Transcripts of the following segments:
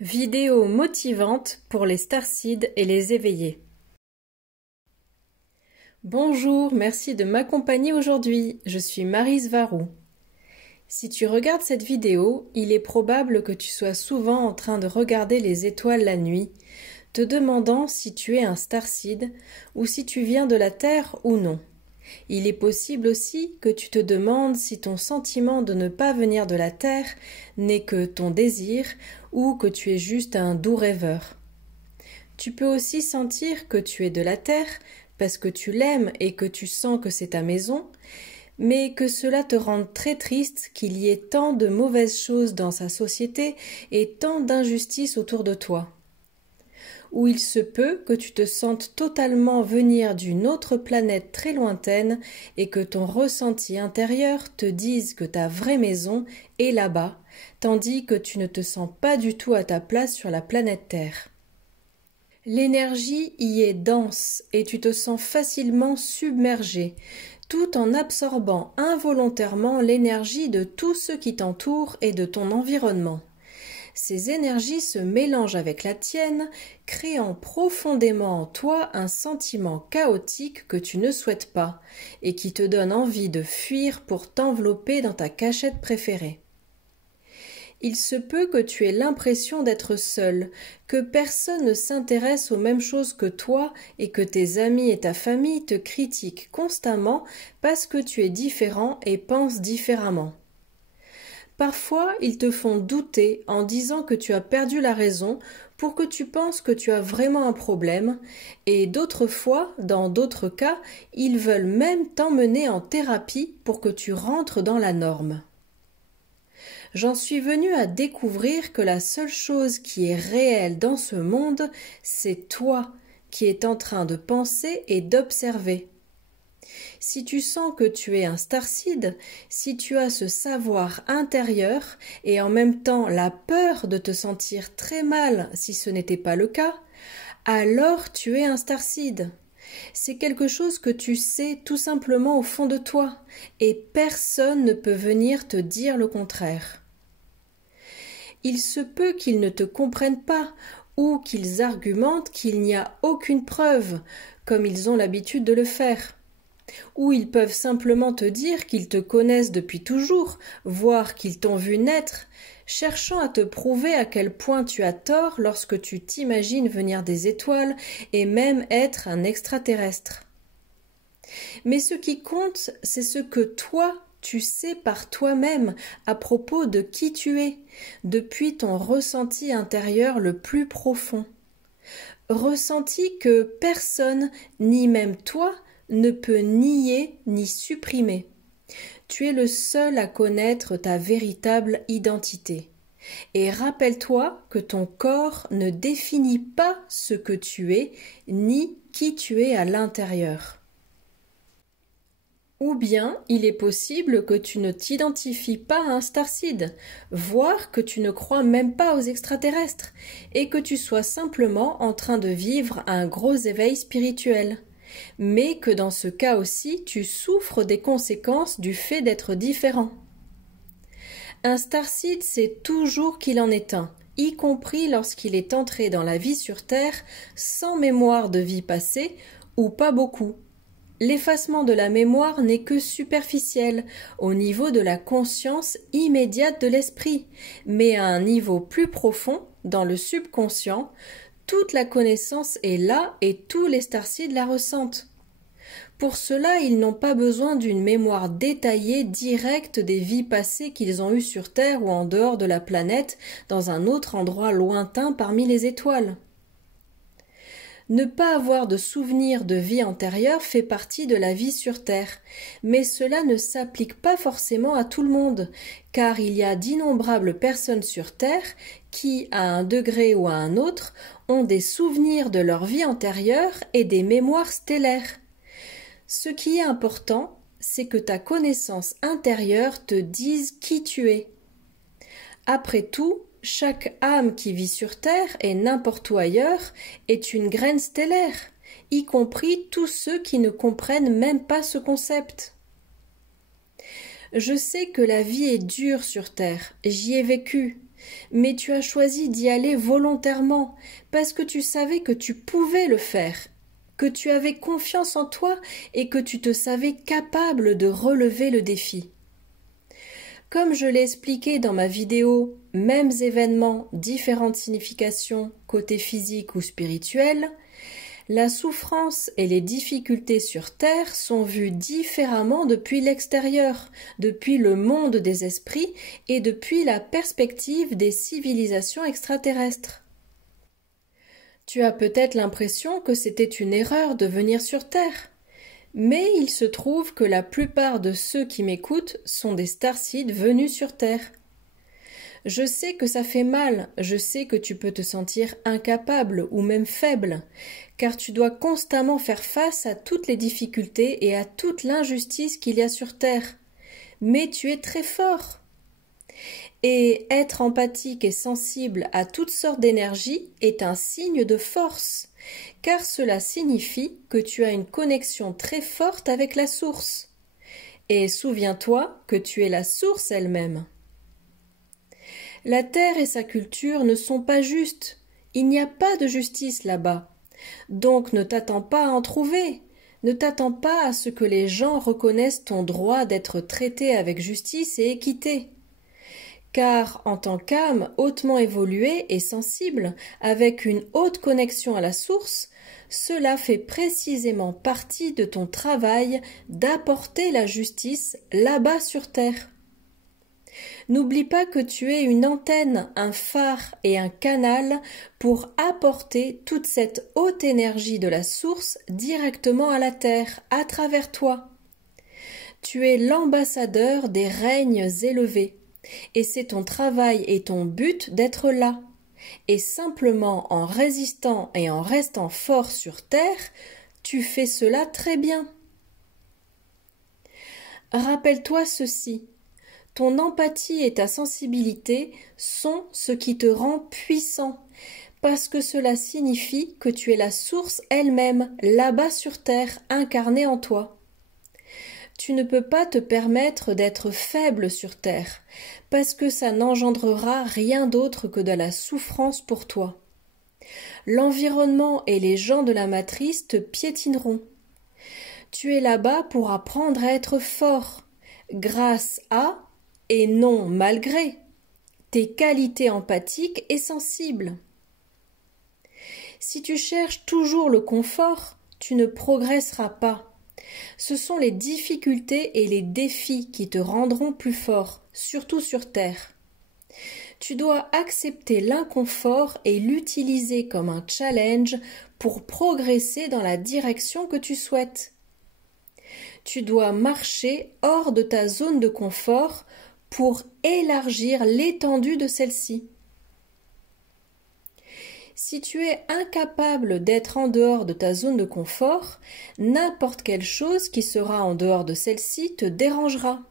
Vidéo motivante pour les starseeds et les éveillés. Bonjour, merci de m'accompagner aujourd'hui. Je suis Maryse Varou. Si tu regardes cette vidéo, il est probable que tu sois souvent en train de regarder les étoiles la nuit, te demandant si tu es un starseed ou si tu viens de la Terre ou non. Il est possible aussi que tu te demandes si ton sentiment de ne pas venir de la Terre n'est que ton désir ou que tu es juste un doux rêveur. Tu peux aussi sentir que tu es de la Terre parce que tu l'aimes et que tu sens que c'est ta maison, mais que cela te rende très triste qu'il y ait tant de mauvaises choses dans sa société et tant d'injustices autour de toi. Ou il se peut que tu te sentes totalement venir d'une autre planète très lointaine et que ton ressenti intérieur te dise que ta vraie maison est là-bas, tandis que tu ne te sens pas du tout à ta place sur la planète Terre. L'énergie y est dense et tu te sens facilement submergé, tout en absorbant involontairement l'énergie de tout ce qui t'entoure et de ton environnement. Ces énergies se mélangent avec la tienne, créant profondément en toi un sentiment chaotique que tu ne souhaites pas et qui te donne envie de fuir pour t'envelopper dans ta cachette préférée. Il se peut que tu aies l'impression d'être seul, que personne ne s'intéresse aux mêmes choses que toi et que tes amis et ta famille te critiquent constamment parce que tu es différent et penses différemment. Parfois, ils te font douter en disant que tu as perdu la raison pour que tu penses que tu as vraiment un problème, et d'autres fois, dans d'autres cas, ils veulent même t'emmener en thérapie pour que tu rentres dans la norme. J'en suis venue à découvrir que la seule chose qui est réelle dans ce monde, c'est toi qui es en train de penser et d'observer. Si tu sens que tu es un starseed, si tu as ce savoir intérieur et en même temps la peur de te sentir très mal si ce n'était pas le cas, alors tu es un starseed. C'est quelque chose que tu sais tout simplement au fond de toi et personne ne peut venir te dire le contraire. Il se peut qu'ils ne te comprennent pas ou qu'ils argumentent qu'il n'y a aucune preuve, comme ils ont l'habitude de le faire. Ou ils peuvent simplement te dire qu'ils te connaissent depuis toujours, voire qu'ils t'ont vu naître, cherchant à te prouver à quel point tu as tort lorsque tu t'imagines venir des étoiles et même être un extraterrestre. Mais ce qui compte, c'est ce que toi, tu sais par toi-même à propos de qui tu es, depuis ton ressenti intérieur le plus profond. Ressenti que personne, ni même toi, ne peut nier ni supprimer. Tu es le seul à connaître ta véritable identité. Et rappelle-toi que ton corps ne définit pas ce que tu es, ni qui tu es à l'intérieur. Ou bien il est possible que tu ne t'identifies pas à un starseed, voire que tu ne crois même pas aux extraterrestres, et que tu sois simplement en train de vivre un gros éveil spirituel. Mais que dans ce cas aussi, tu souffres des conséquences du fait d'être différent. Un starseed sait toujours qu'il en est un, y compris lorsqu'il est entré dans la vie sur Terre sans mémoire de vie passée ou pas beaucoup. L'effacement de la mémoire n'est que superficiel, au niveau de la conscience immédiate de l'esprit, mais à un niveau plus profond, dans le subconscient, toute la connaissance est là et tous les starseeds la ressentent. Pour cela, ils n'ont pas besoin d'une mémoire détaillée directe des vies passées qu'ils ont eues sur Terre ou en dehors de la planète, dans un autre endroit lointain parmi les étoiles. Ne pas avoir de souvenir de vie antérieure fait partie de la vie sur Terre, mais cela ne s'applique pas forcément à tout le monde, car il y a d'innombrables personnes sur Terre qui, à un degré ou à un autre, ont des souvenirs de leur vie antérieure et des mémoires stellaires. Ce qui est important, c'est que ta connaissance intérieure te dise qui tu es. Après tout, chaque âme qui vit sur Terre et n'importe où ailleurs est une graine stellaire, y compris tous ceux qui ne comprennent même pas ce concept. Je sais que la vie est dure sur Terre, j'y ai vécu, mais tu as choisi d'y aller volontairement, parce que tu savais que tu pouvais le faire, que tu avais confiance en toi et que tu te savais capable de relever le défi. Comme je l'ai expliqué dans ma vidéo « Mêmes événements, différentes significations, côté physique ou spirituel », la souffrance et les difficultés sur Terre sont vues différemment depuis l'extérieur, depuis le monde des esprits et depuis la perspective des civilisations extraterrestres. Tu as peut-être l'impression que c'était une erreur de venir sur Terre, mais il se trouve que la plupart de ceux qui m'écoutent sont des starseeds venus sur Terre. Je sais que ça fait mal, je sais que tu peux te sentir incapable ou même faible, car tu dois constamment faire face à toutes les difficultés et à toute l'injustice qu'il y a sur Terre. Mais tu es très fort. Et être empathique et sensible à toutes sortes d'énergies est un signe de force, car cela signifie que tu as une connexion très forte avec la source. Et souviens-toi que tu es la source elle-même. La terre et sa culture ne sont pas justes. Il n'y a pas de justice là-bas. Donc ne t'attends pas à en trouver. Ne t'attends pas à ce que les gens reconnaissent ton droit d'être traité avec justice et équité. Car en tant qu'âme hautement évoluée et sensible, avec une haute connexion à la source, cela fait précisément partie de ton travail d'apporter la justice là-bas sur terre. N'oublie pas que tu es une antenne, un phare et un canal pour apporter toute cette haute énergie de la source directement à la terre, à travers toi. Tu es l'ambassadeur des règnes élevés, et c'est ton travail et ton but d'être là. Et simplement en résistant et en restant fort sur terre, tu fais cela très bien. Rappelle-toi ceci. Ton empathie et ta sensibilité sont ce qui te rend puissant, parce que cela signifie que tu es la source elle-même, là-bas sur terre, incarnée en toi. Tu ne peux pas te permettre d'être faible sur terre, parce que ça n'engendrera rien d'autre que de la souffrance pour toi. L'environnement et les gens de la matrice te piétineront. Tu es là-bas pour apprendre à être fort, grâce à et non malgré tes qualités empathiques et sensibles. Si tu cherches toujours le confort, tu ne progresseras pas. Ce sont les difficultés et les défis qui te rendront plus fort, surtout sur Terre. Tu dois accepter l'inconfort et l'utiliser comme un challenge pour progresser dans la direction que tu souhaites. Tu dois marcher hors de ta zone de confort pour élargir l'étendue de celle-ci. Si tu es incapable d'être en dehors de ta zone de confort, n'importe quelle chose qui sera en dehors de celle-ci te dérangera.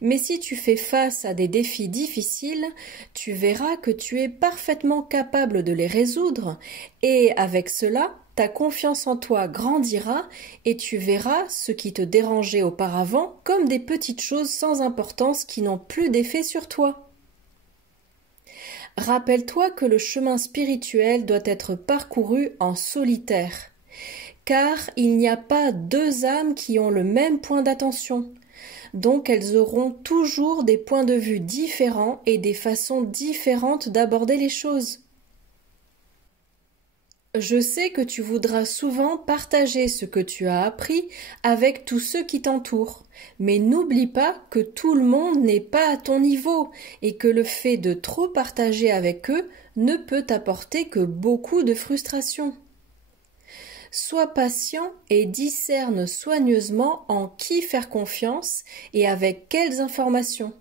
Mais si tu fais face à des défis difficiles, tu verras que tu es parfaitement capable de les résoudre et avec cela, ta confiance en toi grandira et tu verras ce qui te dérangeait auparavant comme des petites choses sans importance qui n'ont plus d'effet sur toi. Rappelle-toi que le chemin spirituel doit être parcouru en solitaire, car il n'y a pas deux âmes qui ont le même point d'attention. Donc elles auront toujours des points de vue différents et des façons différentes d'aborder les choses. Je sais que tu voudras souvent partager ce que tu as appris avec tous ceux qui t'entourent, mais n'oublie pas que tout le monde n'est pas à ton niveau et que le fait de trop partager avec eux ne peut t'apporter que beaucoup de frustration. Sois patient et discerne soigneusement en qui faire confiance et avec quelles informations.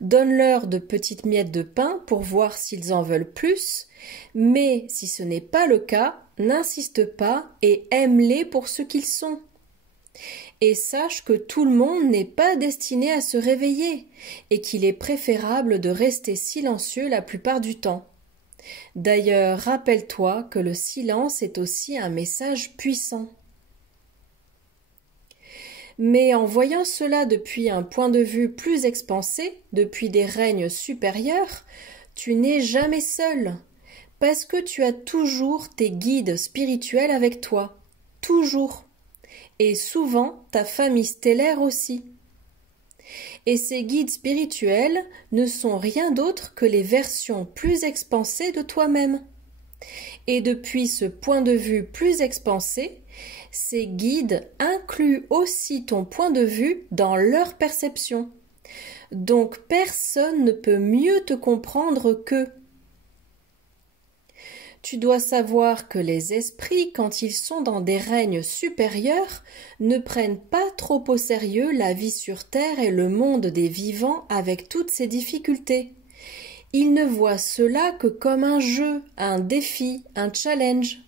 Donne-leur de petites miettes de pain pour voir s'ils en veulent plus, mais si ce n'est pas le cas, n'insiste pas et aime-les pour ce qu'ils sont. Et sache que tout le monde n'est pas destiné à se réveiller et qu'il est préférable de rester silencieux la plupart du temps. D'ailleurs, rappelle-toi que le silence est aussi un message puissant. Mais en voyant cela depuis un point de vue plus expansé, depuis des règnes supérieurs, tu n'es jamais seul, parce que tu as toujours tes guides spirituels avec toi, toujours, et souvent ta famille stellaire aussi. Et ces guides spirituels ne sont rien d'autre que les versions plus expansées de toi-même. Et depuis ce point de vue plus expansé, ces guides incluent aussi ton point de vue dans leur perception. Donc personne ne peut mieux te comprendre qu'eux. Tu dois savoir que les esprits, quand ils sont dans des règnes supérieurs, ne prennent pas trop au sérieux la vie sur Terre et le monde des vivants avec toutes ses difficultés. Ils ne voient cela que comme un jeu, un défi, un challenge.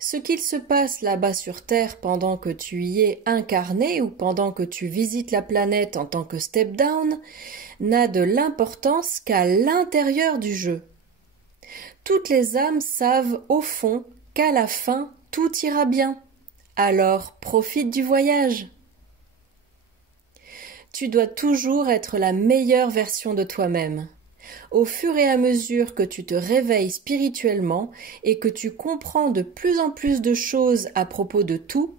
Ce qu'il se passe là-bas sur Terre pendant que tu y es incarné ou pendant que tu visites la planète en tant que step-down n'a de l'importance qu'à l'intérieur du jeu. Toutes les âmes savent au fond qu'à la fin tout ira bien. Alors profite du voyage. Tu dois toujours être la meilleure version de toi-même. Au fur et à mesure que tu te réveilles spirituellement et que tu comprends de plus en plus de choses à propos de tout,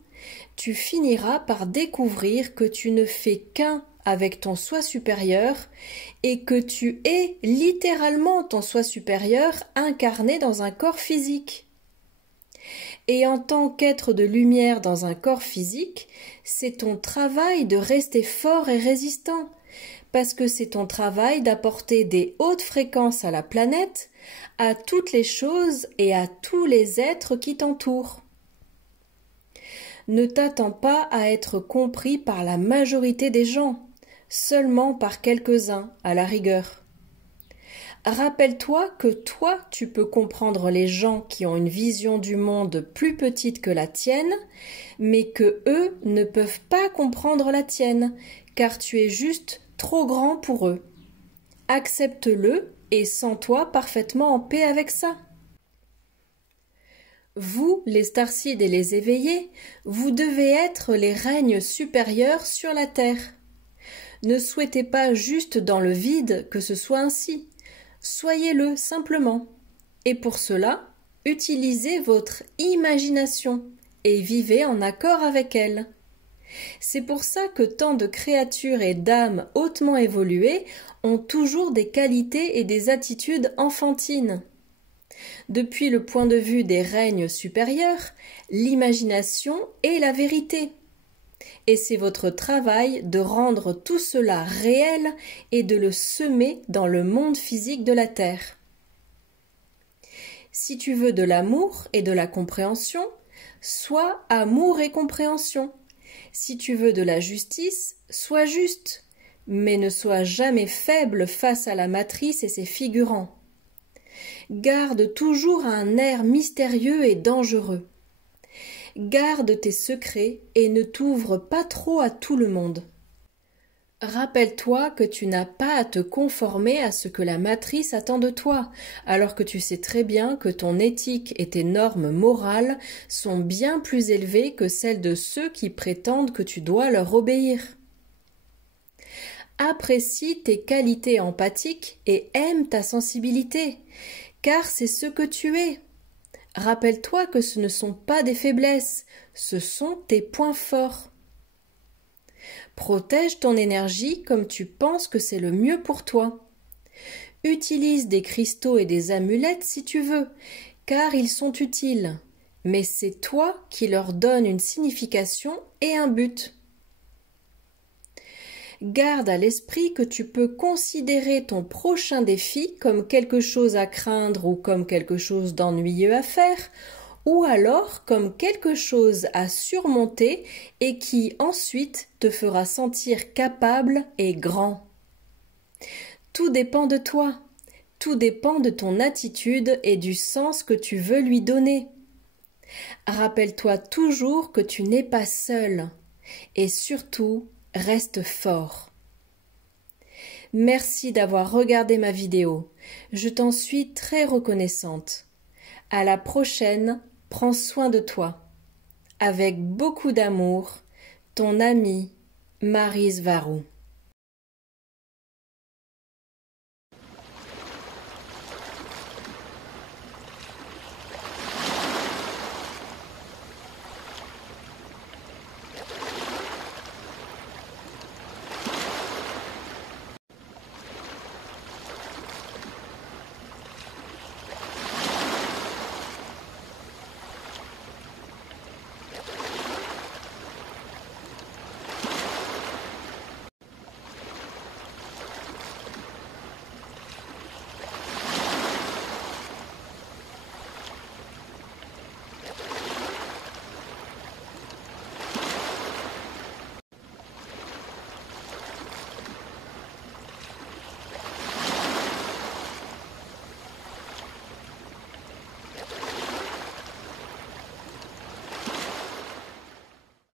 tu finiras par découvrir que tu ne fais qu'un avec ton soi supérieur et que tu es littéralement ton soi supérieur incarné dans un corps physique. Et en tant qu'être de lumière dans un corps physique, c'est ton travail de rester fort et résistant, parce que c'est ton travail d'apporter des hautes fréquences à la planète, à toutes les choses et à tous les êtres qui t'entourent. Ne t'attends pas à être compris par la majorité des gens, seulement par quelques-uns à la rigueur. Rappelle-toi que toi, tu peux comprendre les gens qui ont une vision du monde plus petite que la tienne, mais que eux ne peuvent pas comprendre la tienne, car tu es juste trop grand pour eux. Accepte-le et sens-toi parfaitement en paix avec ça. Vous, les starseeds et les éveillés, vous devez être les règnes supérieurs sur la terre. Ne souhaitez pas juste dans le vide que ce soit ainsi. Soyez-le simplement. Et pour cela, utilisez votre imagination et vivez en accord avec elle. C'est pour ça que tant de créatures et d'âmes hautement évoluées ont toujours des qualités et des attitudes enfantines. Depuis le point de vue des règnes supérieurs, l'imagination est la vérité. Et c'est votre travail de rendre tout cela réel et de le semer dans le monde physique de la Terre. Si tu veux de l'amour et de la compréhension, sois amour et compréhension. Si tu veux de la justice, sois juste, mais ne sois jamais faible face à la matrice et ses figurants. Garde toujours un air mystérieux et dangereux. Garde tes secrets et ne t'ouvre pas trop à tout le monde. Rappelle-toi que tu n'as pas à te conformer à ce que la matrice attend de toi, alors que tu sais très bien que ton éthique et tes normes morales sont bien plus élevées que celles de ceux qui prétendent que tu dois leur obéir. Apprécie tes qualités empathiques et aime ta sensibilité, car c'est ce que tu es. Rappelle-toi que ce ne sont pas des faiblesses, ce sont tes points forts. Protège ton énergie comme tu penses que c'est le mieux pour toi. Utilise des cristaux et des amulettes si tu veux, car ils sont utiles, mais c'est toi qui leur donnes une signification et un but. Garde à l'esprit que tu peux considérer ton prochain défi comme quelque chose à craindre ou comme quelque chose d'ennuyeux à faire, ou alors comme quelque chose à surmonter et qui ensuite te fera sentir capable et grand. Tout dépend de toi, tout dépend de ton attitude et du sens que tu veux lui donner. Rappelle-toi toujours que tu n'es pas seul et surtout, reste fort. Merci d'avoir regardé ma vidéo. Je t'en suis très reconnaissante. À la prochaine, prends soin de toi. Avec beaucoup d'amour, Ton amie, Maryse Varou.